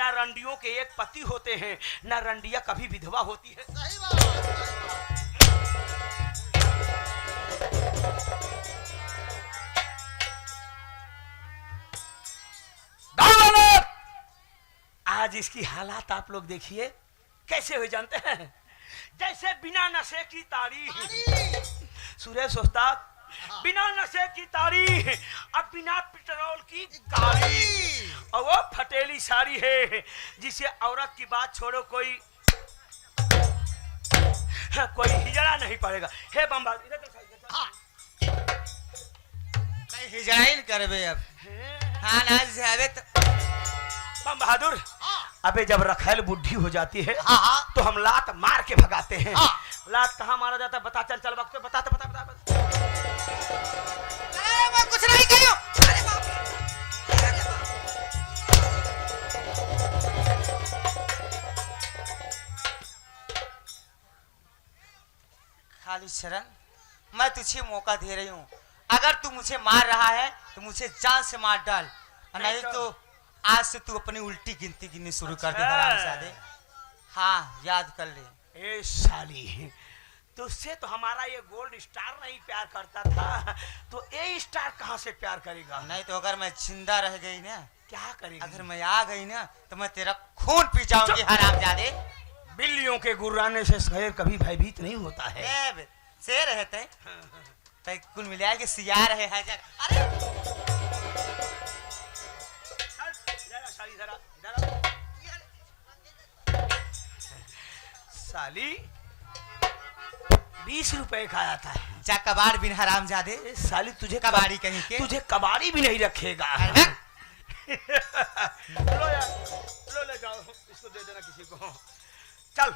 ना रंडियों के एक पति होते हैं, ना रंडिया कभी विधवा होती है। सही बात। आज इसकी हालात आप लोग देखिए कैसे हो जानते हैं, जैसे बिना नशे की तारी। सुरेश उस्ताद, बिना नशे की तारी, अब बिना पेट्रोल की गाड़ी, और वो फटेली साड़ी है जिसे औरत की बात छोड़ो कोई हिजड़ा नहीं पड़ेगा। हे बम्बा हिजड़ाइन करबे अब। हाँ ना जावे तो बम बहादुर, अबे जब रखेल बुढ़ी हो जाती है तो हम लात मार के भगाते हैं। लात कहाँ मारा जाता है बता, चल वक्त बता। अरे मैं कुछ नहीं करूं। अरे बाप रे। खाली शरण, मैं तुझे मौका दे रही हूँ, अगर तू मुझे मार रहा है तो मुझे जान से मार डाल, नहीं तो आज से तू अपनी उल्टी गिनती गिननी शुरू कर दे हरामजादे। हाँ याद कर ले। ए साली, तुझसे तो हमारा ये गोल्ड स्टार नहीं प्यार करता था, तो ए स्टार कहाँ से प्यार करेगा? नहीं तो अगर मैं जिंदा रह गई ना, क्या करेगी? अगर मैं आ गई ना तो मैं तेरा खून पी जाऊंगी हरामजादे। बिल्लियों के गुर्राने से शेर कभी भयभीत नहीं होता है। शेर रहते कुल मिला के सियार है। अरे साली 20 रुपए का आता है। जा कबाड़ बिन हरामजादे। साली तुझे कबाड़ी कहीं के, तुझे कबाड़ी भी नहीं रखेगा। लो यार, ले जाओ, इसको दे देना किसी को। चल।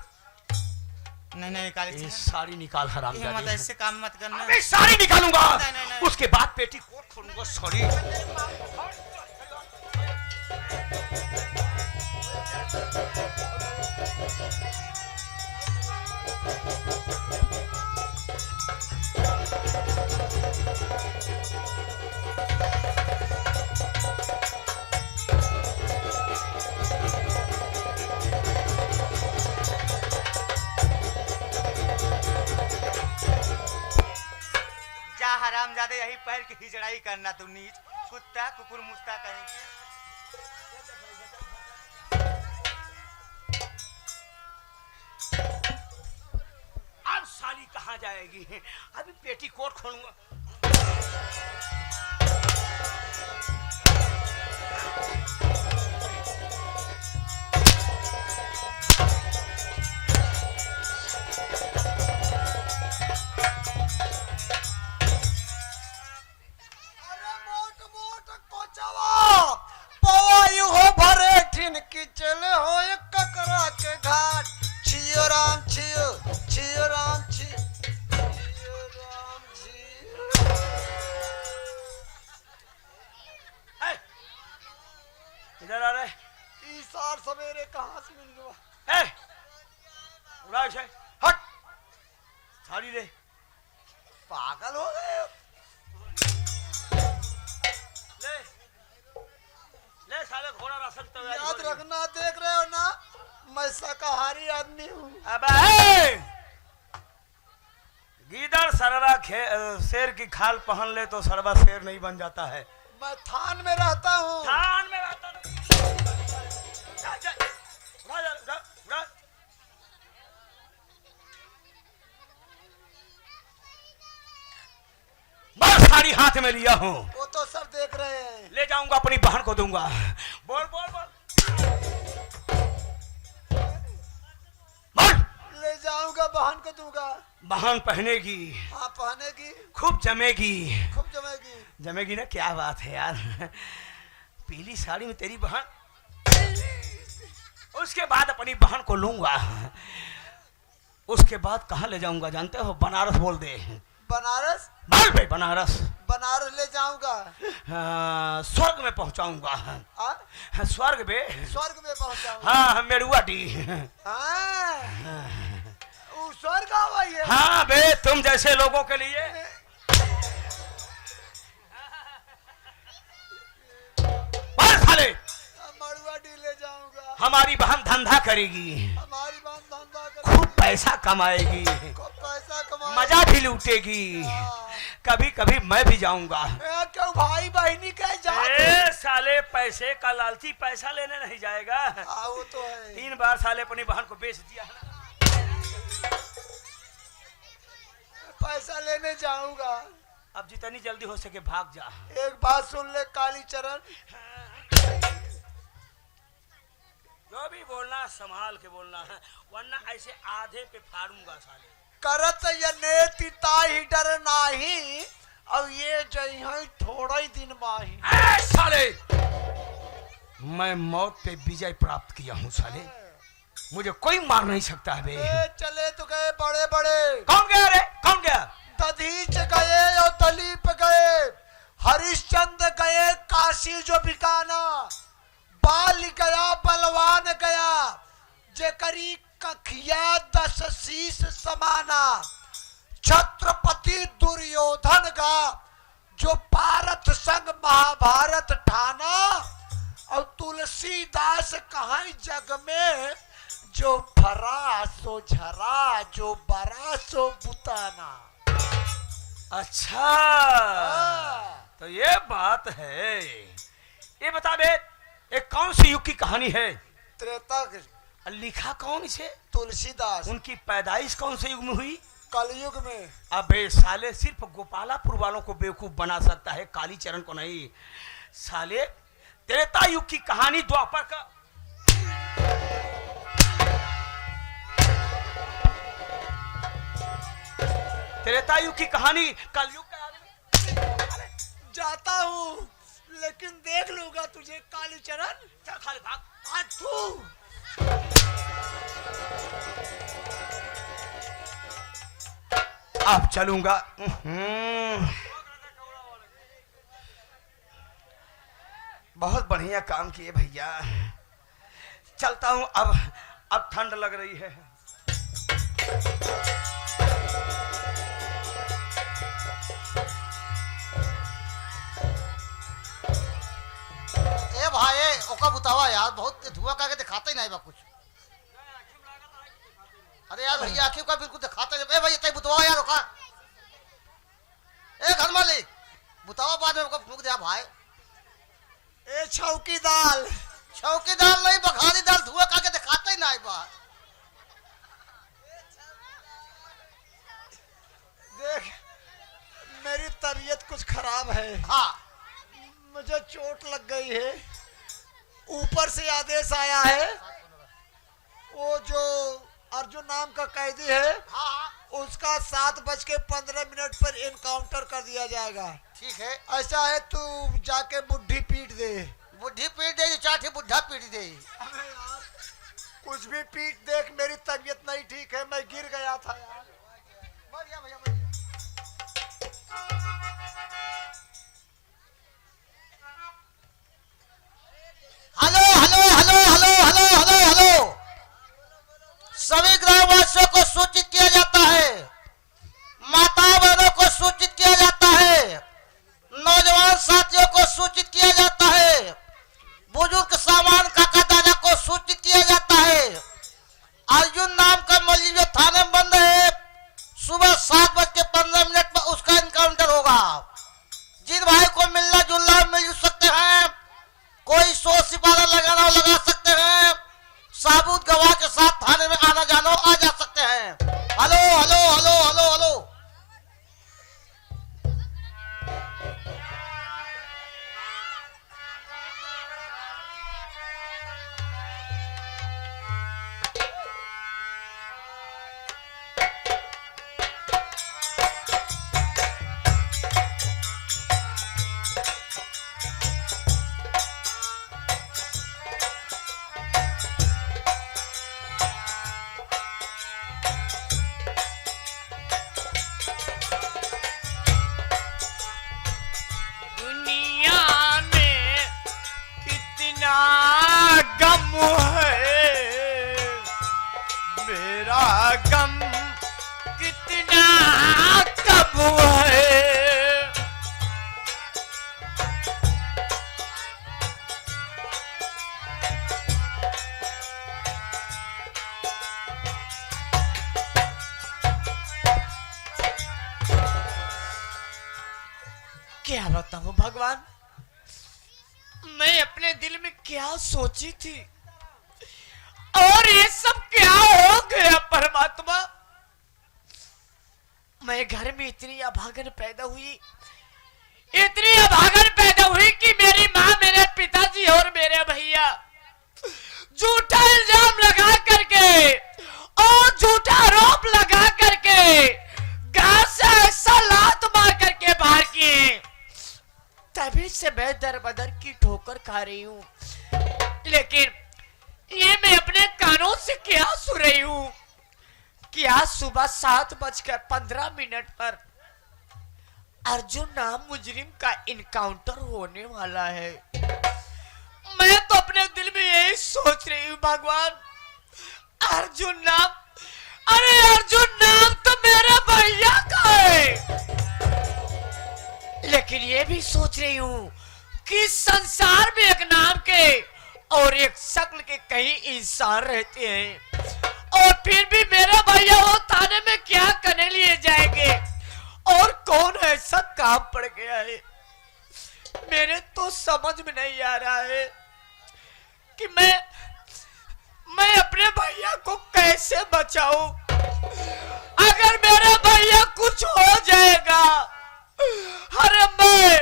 नहीं काली साड़ी निकाल हरामजादे। मत ऐसे काम मत करना। मैं साड़ी निकालूंगा। नहीं। उसके बाद पेटी कोट खोलूंगा। सॉरी। हरामजादे यही पैर की हिजड़ाई करना तू नीच कुत्ता कुकुर मुत्ता कहीं के। अब साली कहाँ जाएगी? अभी पेटी कोट खोलूंगा। सवेरे कहाँ से मिल गया? हट साड़ी ले। पागल हो गए? ले साले घोड़ा राशन तो याद रखना, देख रहे हो ना मैं शाकाहारी आदमी हूँ। अबे गीदड़ सरवा शेर की खाल पहन ले तो सरवा शेर नहीं बन जाता है। मैं थान में रहता हूँ। थान में रहता साड़ी हाथ में लिया हूँ। वो तो सब देख रहे हैं। ले जाऊंगा अपनी बहन को दूंगा। बोल बोल बोल बोल। ले जाऊंगा बहन को दूंगा। बहन पहनेगी। हाँ पहनेगी। खूब जमेगी। खूब जमेगी। जमेगी ना? क्या बात है यार, पीली साड़ी में तेरी बहन। उसके बाद अपनी बहन को लूंगा। उसके बाद कहाँ ले जाऊंगा जानते हो? बनारस बोल दे। बनारस? बोल भाई बनारस। बनारस ले जाऊंगा। स्वर्ग में पहुंचाऊंगा। स्वर्ग में? स्वर्ग में पहुंचाऊंगा। हाँ मेरुआ डी। स्वर्ग है। हाँ बे, तुम जैसे लोगों के लिए। साले मड़ुआ डी ले जाऊंगा। हमारी बहन धंधा करेगी, हमारी बहन धंधा कर खूब पैसा कमाएगी, को पैसा कमा मजा भी लूटेगी। कभी कभी मैं भी जाऊंगा। क्यों भाई बहनी कह जा ए साले पैसे का लालची पैसा लेने नहीं जाएगा। वो तो है। 3 बार साले अपनी बहन को बेच दिया है। पैसा लेने जाऊंगा। अब जितनी जल्दी हो सके भाग जा। एक बात सुन ले कालीचरण, जो भी बोलना संभाल के बोलना है, वरना ऐसे आधे पे फाड़ूंगा साले। करत ये नेतिता ही डर नाही, अब ये जई थोड़ा ही दिन माही। ए साले, मैं मौत पे विजय प्राप्त किया हूँ साले, मुझे कोई मार नहीं सकता है बे। चले तो गए बड़े बड़े। कौन गया रे, कौन गया? दधीच गए और दलीप गए, हरिश्चंद्र गए काशी जो बिकाना, बाल गया बलवान गया, जेकरी कखिया 10 शीश समाना, छत्रपति दुर्योधन का जो पारथ संग महाभारत ठाना, और तुलसीदास कहाँ जग में जो फरा सो झरा, जो बरा सो बुताना। अच्छा तो ये बात है। ये बता बे, एक कौन सी युग की कहानी है? त्रेता लिखा कौन इसे? तुलसीदास। उनकी पैदाइश कौन से युग में हुई? कलयुग में। अबे साले, सिर्फ गोपालापुर वालों को बेवकूफ बना सकता है, कालीचरण को नहीं। साले त्रेता युग की कहानी द्वापर का त्रेता युग की कहानी कलयुग का आदमी। जाता हूँ लेकिन देख लूंगा तुझे कालीचरण। चल खाली भाग। आज तू अब चलूंगा। बहुत बढ़िया काम किए भैया। चलता हूं अब ठंड लग रही है। ए भाई ओका बुतावा यार, बहुत धुआं करके दिखाता ही नहीं बा कुछ। अरे यार भैया आखिर का बिल्कुल दिखाता नहीं। ए भाई तय बुतवा यार ओका। ए घर मालिक बुतावा बाद में ओका फूंक दिया भाई। ए छौकी दाल, छौकी दाल नहीं बघारी दाल, धुआं करके दिखाता ही नहीं बा। देख मेरी तबीयत कुछ खराब है। हाँ मुझे चोट लग गई है। ऊपर से आदेश आया है, वो जो अर्जुन नाम का कैदी है, उसका 7:15 पर एनकाउंटर कर दिया जाएगा। ठीक है। ऐसा है तू जाके बुढ़ी पीट दे। बुढ़ी पीट दे, चाहे बुढ़ा पीट दे। अरे यार कुछ भी पीट, देख मेरी तबीयत नहीं ठीक है, मैं गिर गया था यार। बढ़िया भैया बढ़िया। Hello hello hello hello hello hello hello, सभी ग्रामवासियों को सूचित किया जाता है, माता बहनों को सूचित किया जाता है, नौजवान साथियों को सूचित किया जाता है, बुजुर्ग सामान काका दादा को सूचित किया जाता है। अर्जुन नाम का मौलवी थाने में बंद है, सुबह 7:15 पर उसका एनकाउंटर होगा। जिन भाई को मिलना जुलना मिल सकते हैं, कोई 100 सिपाही लगा क्या बताऊं भगवान, मैं अपने दिल में क्या सोची थी और ये सब क्या हो गया परमात्मा। मैं घर में इतनी अभागन पैदा हुई कि मेरी माँ, मेरे पिताजी और मेरे भैया झूठा इल्जाम लगा करके और झूठा आरोप लगा करके घर से ऐसा लात मार करके बाहर किए। तभी से मैं दर बदर की ठोकर खा रही हूँ, लेकिन ये मैं अपने कानों से क्या सुन रही हूँ कि आज सुबह 7:15 पर अर्जुन नाम मुजरिम का इनकाउंटर होने वाला है। मैं तो अपने दिल में यही सोच रही हूँ भगवान, अर्जुन नाम, अरे अर्जुन नाम तो मेरे भैया का है। लेकिन ये भी सोच रही हूँ कि संसार में एक नाम के और एक शक्ल के कई इंसान रहते हैं, और फिर भी मेरा भैया वो थाने में क्या करने लिए जाएंगे और कौन ऐसा काम पड़ गया है। मेरे तो समझ में नहीं आ रहा है कि मैं अपने भैया को कैसे बचाऊं। अगर मेरे भैया कुछ हो जाएगा, अरे मैं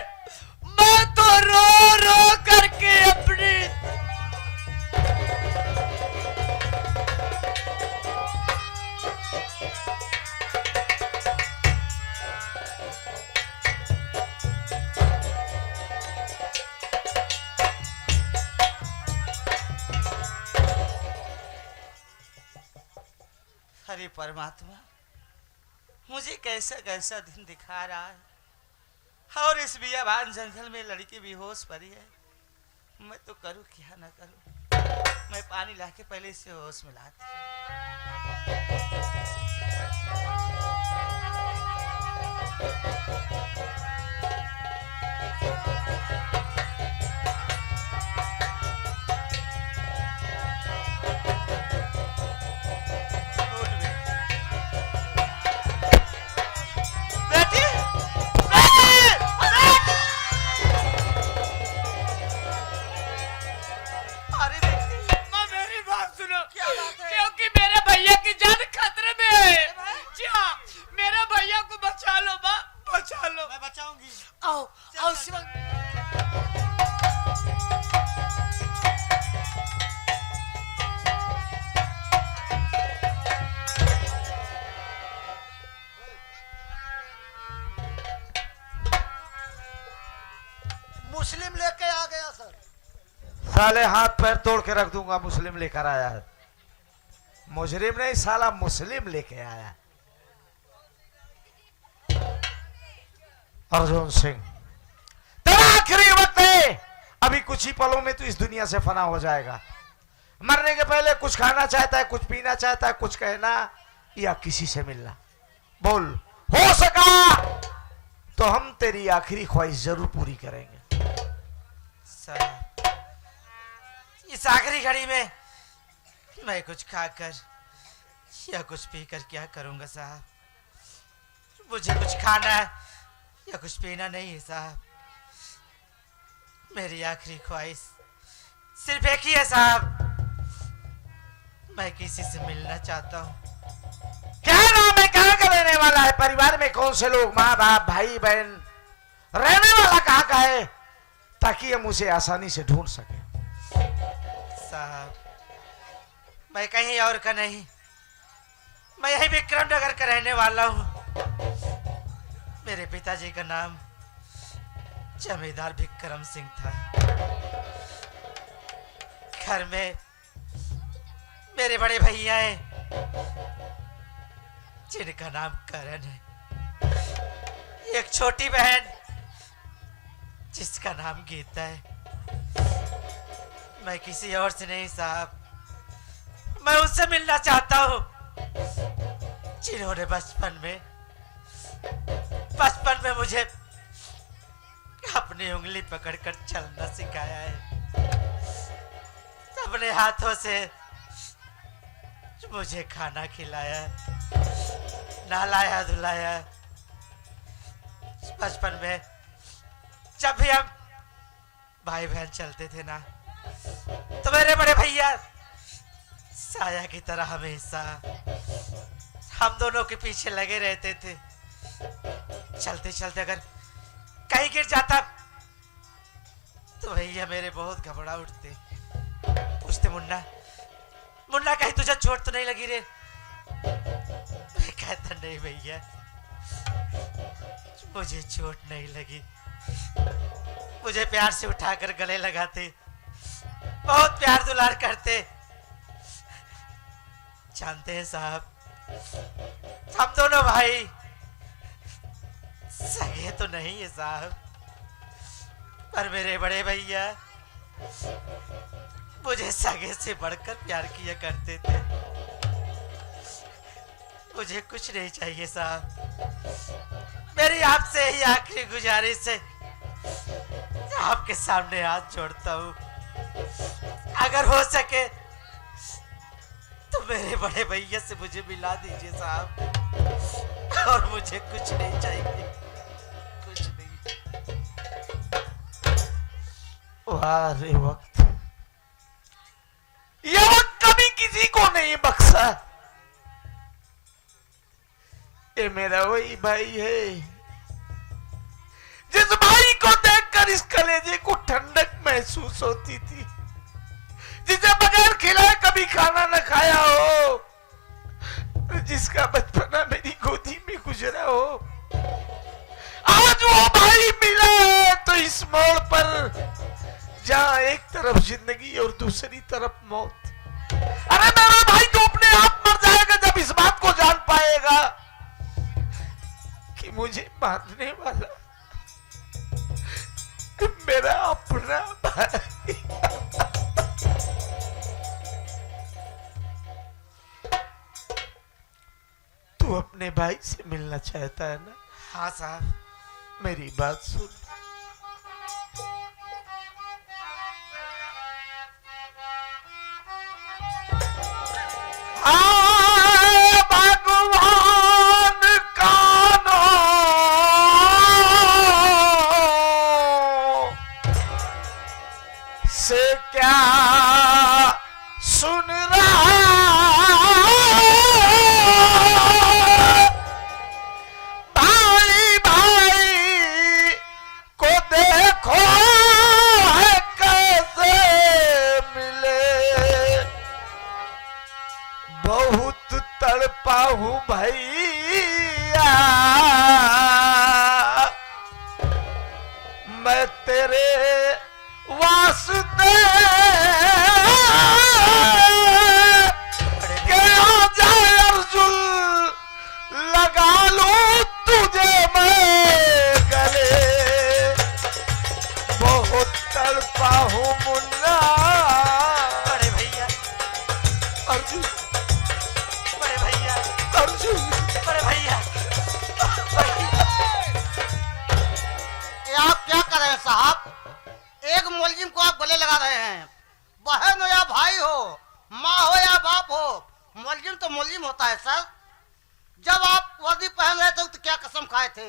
तो रो रो करके अपनी अरे परमात्मा, मुझे कैसा कैसा दिन दिखा रहा है, और इस बियाबान जंगल में लड़की बेहोश पड़ी है। मैं तो करूं क्या ना करूं। मैं पानी लाके पहले इसे होश में लाती मुस्लिम लेके आ गया सर। साले हाथ पैर तोड़ के रख दूंगा, मुस्लिम लेकर आया है। मुजरिम नहीं साला, मुस्लिम लेके आया है। अर्जुन सिंह, तेरा आखिरी वक्त है। अभी कुछ ही पलों में तू इस दुनिया से फना हो जाएगा। मरने के पहले कुछ खाना चाहता है, कुछ पीना चाहता है, कुछ कहना या किसी से मिलना, बोल। हो सका तो हम तेरी आखिरी ख्वाहिश जरूर पूरी करेंगे। साहब, इस आखिरी घड़ी में मैं कुछ खाकर या कुछ पीकर क्या करूंगा साहब। मुझे कुछ खाना या कुछ पीना नहीं है साहब। मेरी आखिरी ख्वाहिश सिर्फ एक ही है साहब, मैं किसी से मिलना चाहता हूँ। क्या नाम है, कहाँ का रहने वाला है, परिवार में कौन से लोग, माँ बाप भाई बहन, रहने वाला कहाँ का है, ताकि हम उसे आसानी से ढूंढ सके। साहब, मैं कहीं और का नहीं, मैं यही विक्रमनगर का रहने वाला हूँ। मेरे पिताजी का नाम जमींदार विक्रम सिंह था। घर में मेरे बड़े भैया हैं जिनका नाम करण है, एक छोटी बहन जिसका नाम गीता है। मैं किसी और से नहीं साहब, मैं उससे मिलना चाहता हूँ जिन्होंने बचपन में मुझे अपनी उंगली पकड़कर चलना सिखाया है, अपने हाथों से मुझे खाना खिलाया, नहलाया धुलाया। बचपन में जब भी हम भाई बहन चलते थे ना, तो मेरे बड़े भैया साया की तरह हमेशा हम दोनों के पीछे लगे रहते थे। चलते चलते अगर कहीं गिर जाता तो भैया मेरे बहुत घबरा उठते, पूछते मुन्ना मुन्ना कहीं तुझे चोट तो नहीं लगी रे? मैं कहता नहीं भैया, मुझे चोट नहीं लगी। मुझे प्यार से उठाकर गले लगाते, बहुत प्यार दुलार करते। जानते हैं साहब, हम दोनों भाई सगे तो नहीं है साहब, पर मेरे बड़े भैया मुझे सगे से बढ़कर प्यार किया करते थे। मुझे कुछ नहीं चाहिए साहब, मेरी आपसे ही आखिरी गुजारिश है, आपके सामने हाथ जोड़ता हूँ, अगर हो सके तो मेरे बड़े भैया से मुझे मिला दीजिए साहब, और मुझे कुछ नहीं चाहिए, कुछ नहीं। वाह रे वक्त, यह वक्त कभी किसी को नहीं बख्शा। ये मेरा वही भाई है जिस भाई को देखकर इस कलेजे को ठंडक महसूस होती थी, जिसे बगैर खिलाए कभी खाना न खाया हो, जिसका बचपना मेरी गोदी में गुजरा हो। आज वो भाई मिला है तो इस मोड़ पर, जहां एक तरफ जिंदगी और दूसरी तरफ मौत। अरे मेरा भाई तो अपने आप मर जाएगा जब इस बात को जान पाएगा कि मुझे मारने वाला मेरा अपना भाई। तू अपने भाई से मिलना चाहता है ना? हाँ साहब। मेरी बात सुन। भगवान कानो से क्या सुन रहा, भाई भाई को देखो है कैसे मिले, बहुत तड़पा हूँ भैया मैं तेरे वास्ते, के आ जाए अर्जुन लगा लूं तुझे मैं गले, बहुत तड़पा हूँ मुन्ना। बड़े भैया, अर्जुन, बड़े भैया, अर्जुन, बड़े भैया, ये आप क्या कर रहे हैं साहब? एक मुलजिम को आप गले लगा रहे हैं। बहन हो या भाई हो, माँ हो या बाप हो, मुलजिम तो मुलजिम होता है सर। जब आप वर्दी पहन रहे थे तो क्या कसम खाए थे?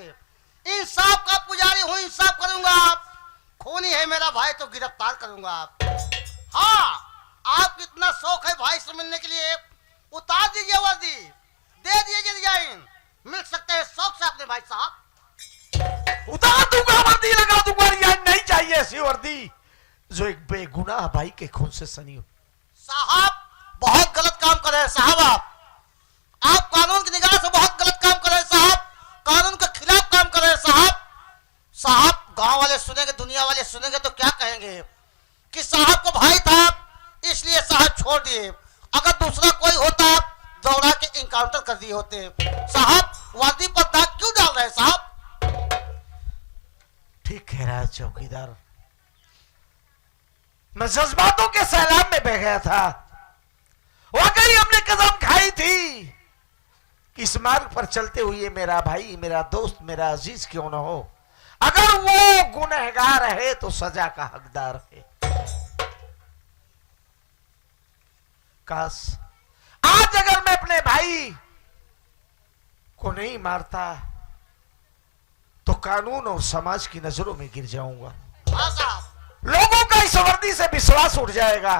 इंसाफ का पुजारी हूँ, इंसाफ करूंगा। आप खूनी है मेरा भाई तो गिरफ्तार करूंगा आप। हाँ, आप कितना शौक है भाई से मिलने के लिए, उतार दीजिए वर्दी, दे दीजिए डिजाइन, मिल सकते हैं शौक से अपने भाई साहब। उतार दूंगा वर्दी, लगा दूंगा, यह नहीं चाहिए ऐसी वर्दी जो एक बेगुनाह भाई के खून से सनी हो। साहब बहुत गलत काम कर रहे हैं साहब। आप कानून की निगाह से बहुत गलत काम कर रहे हैं साहब, कानून के खिलाफ काम कर रहे हैं साहब। साहब गांव वाले सुनेंगे, दुनिया वाले सुनेंगे तो क्या कहेंगे कि साहब को भाई था इसलिए साहब छोड़ दिए, अगर दूसरा कोई होता दौड़ा के इनकाउंटर कर दिए होते। साहब वर्दी पर दाग क्यों डाल रहे हैं साहब? ठीक कह रहा है चौकीदार, मैं जज्बातों के सैलाब में बह गया था। वाकई हमने कसम खाई थी कि इस मार्ग पर चलते हुए मेरा भाई, मेरा दोस्त, मेरा अजीज क्यों न हो, अगर वो गुनहगार है तो सजा का हकदार है। काश आज अगर मैं अपने भाई को नहीं मारता तो कानून और समाज की नजरों में गिर जाऊंगा। हाँ साहब। लोगों का इस वर्दी से विश्वास उठ जाएगा।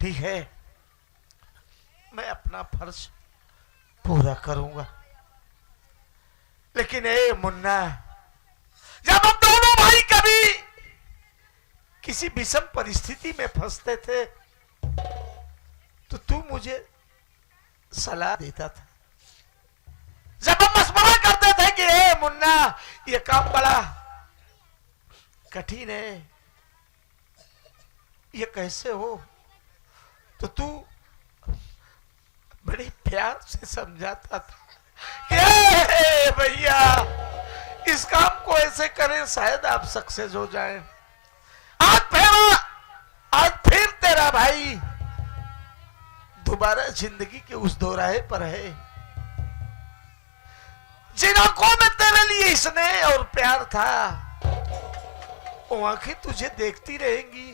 ठीक है, मैं अपना फर्ज पूरा करूंगा। लेकिन ए मुन्ना, जब हम दोनों भाई कभी किसी विषम परिस्थिति में फंसते थे तो तू मुझे सलाह देता था। जब हम मशवरा करते थे कि ए मुन्ना, ये काम बड़ा कठिन है, ये कैसे हो, तो तू बड़े प्यार से समझाता था कि ए भैया, इस काम को ऐसे करें शायद आप सक्सेस हो जाएं। आज फिर तेरा भाई दोबारा जिंदगी के उस दोराहे पर है। जिन आंखों में तेरे लिए स्नेह और प्यार था, वो आंखें तुझे देखती रहेंगी।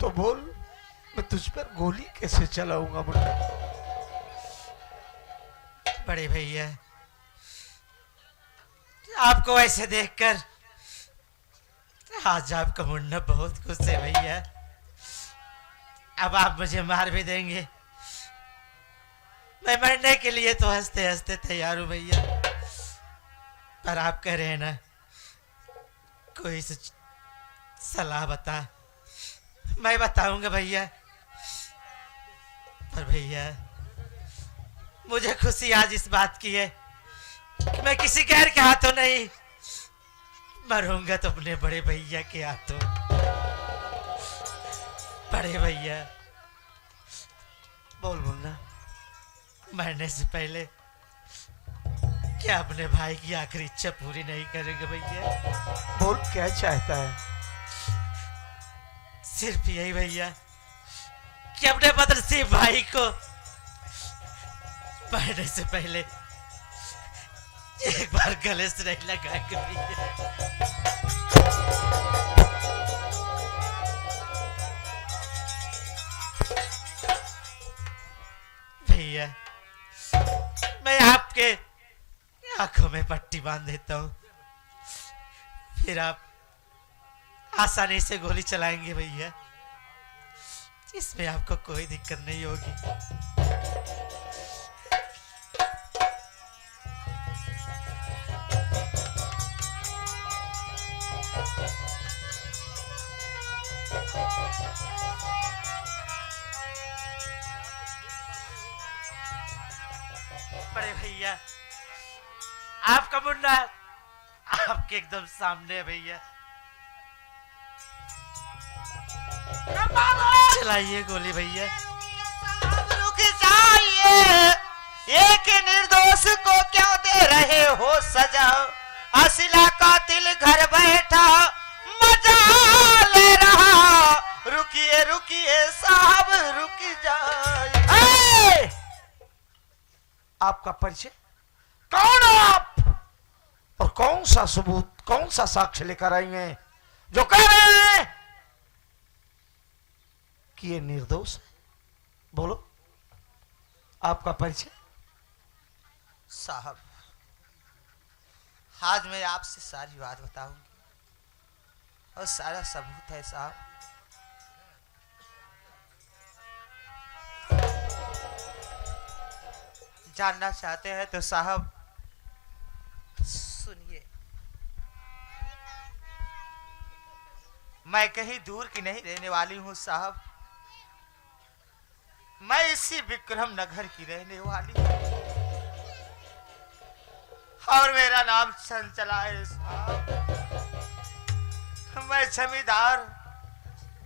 तो बोल, मैं तुझ पर गोली कैसे चलाऊंगा मुन्ना? बड़े भैया, आपको ऐसे देखकर आज आपका मुन्ना बहुत खुश है भैया। अब आप मुझे मार भी देंगे, मैं मरने के लिए तो हंसते हंसते तैयार हूं भैया। पर आप कह रहे हैं ना, कोई सलाह बता। मैं बताऊंगा भैया। पर भैया, मुझे खुशी आज इस बात की है कि मैं किसी गैर के हाथों नहीं मरूंगा, तो अपने बड़े भैया के हाथों। बड़े भैया, बोल मुन्ना, मरने से पहले क्या अपने भाई की आखिरी इच्छा पूरी नहीं करेंगे भैया? बोल क्या चाहता है? सिर्फ यही भैया कि अपने मदरसी भाई को मरने से पहले एक बार गले से नहीं लगाएंगे भैया। भैया, मैं आपके आंखों में पट्टी बांध देता हूं, फिर आप आसानी से गोली चलाएंगे भैया। इसमें आपको कोई दिक्कत नहीं होगी। बड़े भैया, आपका मुन्ना आपके एकदम सामने है भैया। चलाइए गोली भैया। रुक जाइए, एक निर्दोष को क्यों दे रहे हो सजा? असला कातिल घर बैठा मजा ले रहा। रुकिए रुकिए साहब, रुक जाइए। आपका परिचय? कौन हो आप? और कौन सा सबूत, कौन सा साक्ष्य लेकर आई हैं जो कह रहे हैं कि ये निर्दोष है? बोलो, आपका परिचय? साहब, आज मैं आपसे सारी बात बताऊंगी और सारा सबूत है साहब। जानना चाहते हैं तो साहब सुनिए। मैं कहीं दूर की नहीं रहने वाली हूं साहब, मैं इसी विक्रम नगर की रहने वाली हूं और मेरा नाम चंचला है साहब। मैं जमींदार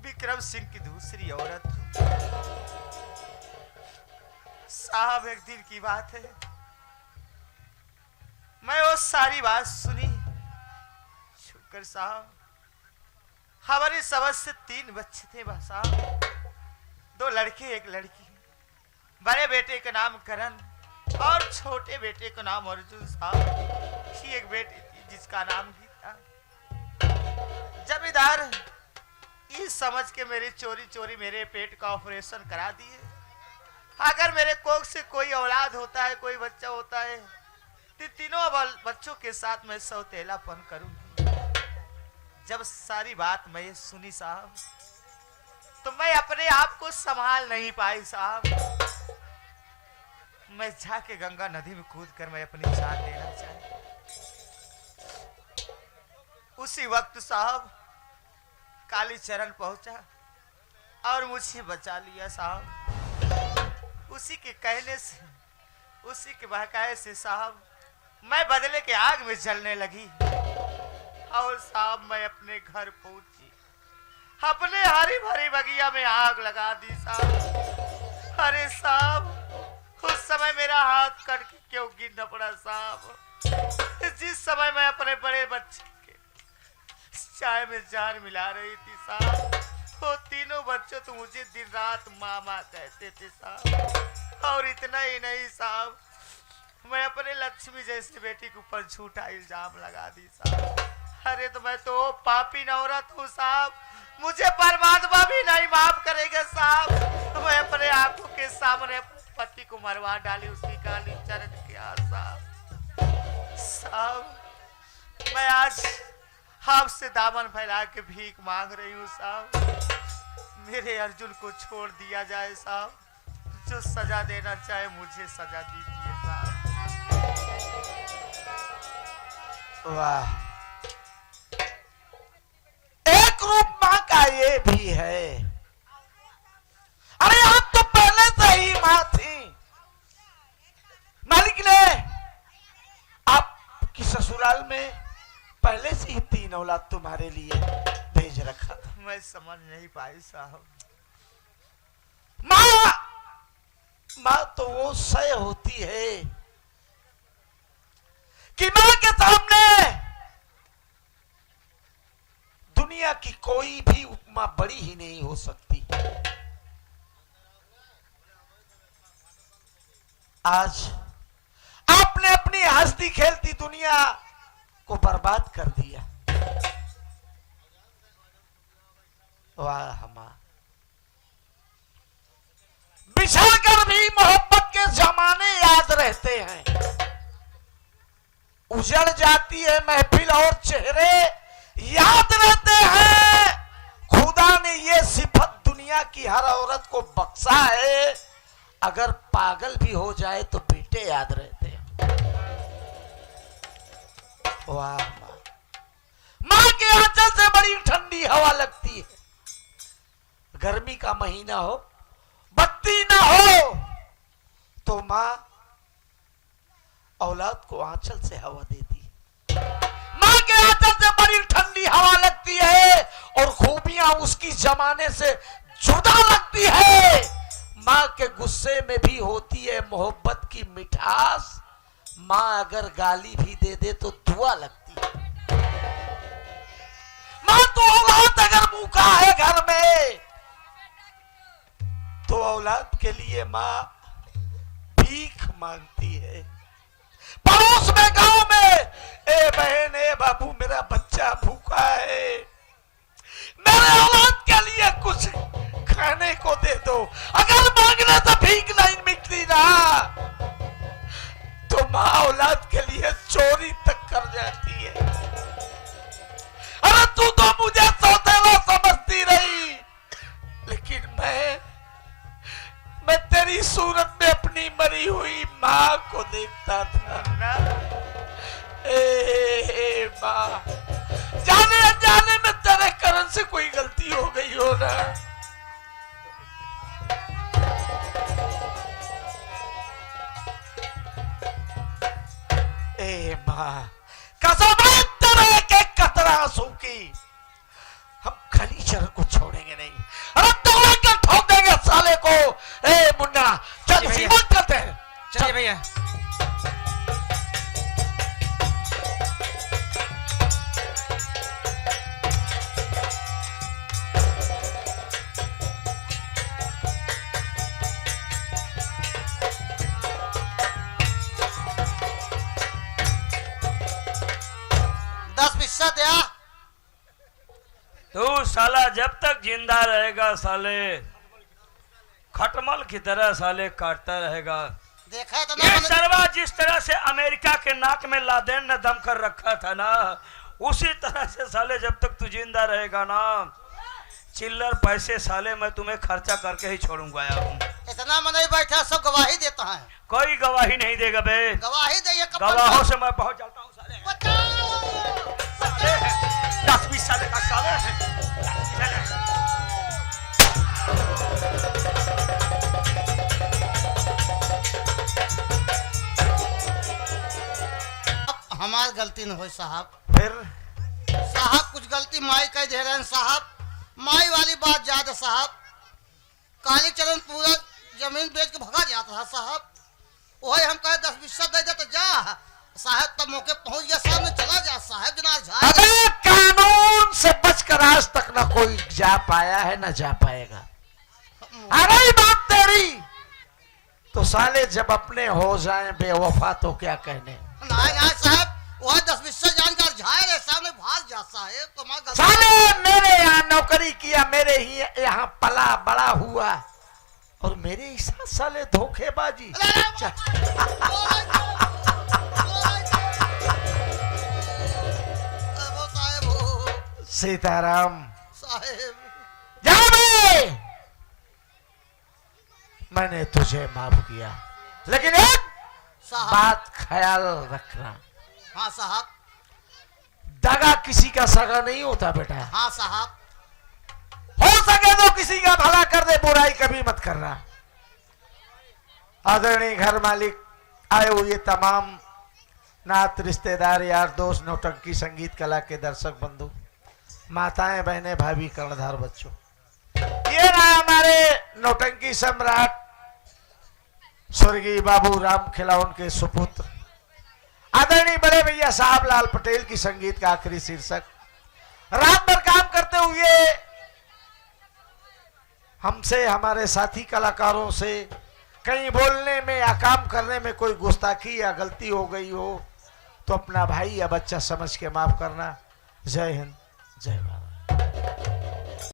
विक्रम सिंह की दूसरी औरत हूं साहब। एक दिन की बात है, मैं वो सारी बात सुनी। शुक्र साहब, हमारी समझ से 3 बच्चे थे साहब, 2 लड़के 1 लड़की। बड़े बेटे का नाम करण और छोटे बेटे का नाम अर्जुन साहब। एक बेटी थी जिसका नाम गीता। जमींदार ये समझ के मेरी चोरी चोरी मेरे पेट का ऑपरेशन करा दिए। अगर मेरे कोख से कोई औलाद होता है, कोई बच्चा होता है, तीनों बच्चों के साथ मैं सौतेलापन करूंगी। जब सारी बात मैं ये सुनी साहब, तो मैं अपने आप को संभाल नहीं पाई साहब। मैं जाके गंगा नदी में कूद कर मैं अपनी जान लेना चाही। उसी वक्त साहब कालीचरण पहुंचा और मुझे बचा लिया साहब। उसी के कहने से, उसी के बहकाए से साहब मैं बदले के आग में जलने लगी। और साहब मैं अपने घर पहुंची, अपने हरी भरी बगिया में आग लगा दी साहब। अरे साहब उस समय मेरा हाथ कट के क्यों गिरना पड़ा साहब, जिस समय मैं अपने बड़े बच्चे के चाय में जान मिला रही थी साहब। वो तीनों बच्चे तो मुझे दिन रात मामा कहते थे साहब। और इतना ही नहीं साहब, मैं अपने लक्ष्मी जैसी बेटी के ऊपर झूठा इल्जाम लगा दी साहब। अरे तो मैं तो पापी औरत हूँ साहब, मुझे परमात्मा भी नहीं माफ करेगा साहब। मैं अपने आंखों के सामने पति को मरवा डाली उसी कालीचरण के साहब। मैं आज आपसे दामन फैला के भीख मांग रही हूँ साहब। मेरे अर्जुन को छोड़ दिया जाए साहब, जो सजा देना चाहे मुझे सजा दीजिए साहब। वाह, एक रूप माँ का ये भी है। अरे आप तो पहले से ही माँ थी। मालिक ने आपकी ससुराल में पहले से ही 3 औलाद तुम्हारे लिए भेज रखा था। मैं समझ नहीं पाई साहब। माँ तो वो सय होती है कि माँ के सामने दुनिया की कोई भी उपमा बड़ी ही नहीं हो सकती। आज आपने अपनी हंसती खेलती दुनिया को बर्बाद कर दिया। वाह मां, बिछड़ कर भी मोहब्बत के जमाने याद रहते हैं। उजड़ जाती है महफिल और चेहरे याद रहते हैं। खुदा ने ये सिफत दुनिया की हर औरत को बख्शा है, अगर पागल भी हो जाए तो बेटे याद रहते हैं। वाह मां, मां के आंचल से बड़ी ठंडी हवा लगती है। गर्मी का महीना हो, बत्ती ना हो, तो मां औलाद को आंचल से हवा देती है। मां के आंचल से बड़ी ठंडी हवा लगती है और खूबियां उसकी जमाने से जुदा लगती है। मां के गुस्से में भी होती है मोहब्बत की मिठास। मां अगर गाली भी दे दे तो दुआ लगती है। मां तो औलाद अगर भूखा है घर में तो औलाद के लिए मां भीख मांगती है। पड़ोस में, गांव में, ए बहन, ए बाबू, मेरा बच्चा भूखा है, मेरे औलाद के लिए कुछ खाने को दे दो। अगर मांगने से भीख नहीं मिलती ना, तो मां औलाद के लिए चोरी तक कर जाती है। अरे तू तो मुझे सौतेला समझती रही, लेकिन मैं तेरी सूरत में अपनी मरी हुई मां को देखता था ना। ए मां, जाने अनजाने में तेरे कारण से कोई गलती हो गई हो ना। ए मां, कसम है तेरे के कतरा आंसू की, हम कालीचरण को छोड़ेंगे नहीं। अरे तोड़ के ठोक देंगे साले को। ए मुन्ना, चल सीमन करते हैं। चलिए भैया। तू साला जब तक जिंदा रहेगा साले खटमल की तरह साले काटता रहेगा। देखा है तो ये ना सरवा जिस तरह से अमेरिका के नाक में लादेन ने दम कर रखा था ना, उसी तरह से साले जब तक तू जिंदा रहेगा ना, चिल्लर पैसे साले मैं तुम्हें खर्चा करके ही छोड़ूंगा यार। इतना मन ही बैठा, सब गवाही देता है। कोई गवाही नहीं देगा बे, गवाही दे गवाहों से मैं बहुत जलता हूँ साले। बताओ साले 10-20 साल का साले है। 10-20 साले। हमारी गलती न हो साहब। फिर साहब कुछ गलती माई कह दे रहे हैं साहब, माई वाली बात याद है साहब। काली चरण पूरा जमीन बेच के भगा जाता था साहब, वही हम कहे 10-20 दे दे तो जा साहब, तब मौके पहुंच गया, सामने चला जा साहब, जना अबे कानून से बचकर आज तक ना कोई जा पाया है ना जा पाएगा। अरे बात तेरी तो साले जब अपने हो जाएं बेवफा तो क्या कहने। ना साहब, वही 10-20 जानकार झाए रहे सामने भाग जा साहब, तुम्हारा साले मेरे यहाँ नौकरी किया, मेरे ही यहाँ पला बड़ा हुआ और मेरे ही साथ साले धोखेबाजी। सीताराम साहब जा बे, मैंने तुझे माफ किया, लेकिन एक साहब। बात ख्याल रखना, हाँ साहब। दगा किसी का सगा नहीं होता बेटा। हाँ साहब। हो सके तो किसी का भला कर दे, बुराई कभी मत करना। आदरणीय घर मालिक, आए हुए तमाम नात रिश्तेदार यार दोस्त नौटंकी संगीत कला के दर्शक बंधु, माताएं बहनें भाभी कर्णधार बच्चों, ये रहा हमारे नौटंकी सम्राट स्वर्गीय बाबू राम खिलावन के सुपुत्र आदरणीय बड़े भैया साहब लाल पटेल की संगीत का आखिरी शीर्षक। रात भर काम करते हुए हमसे, हमारे साथी कलाकारों से कहीं बोलने में या काम करने में कोई गुस्ताखी या गलती हो गई हो तो अपना भाई या बच्चा समझ के माफ करना। जय हिंद, जय भारत।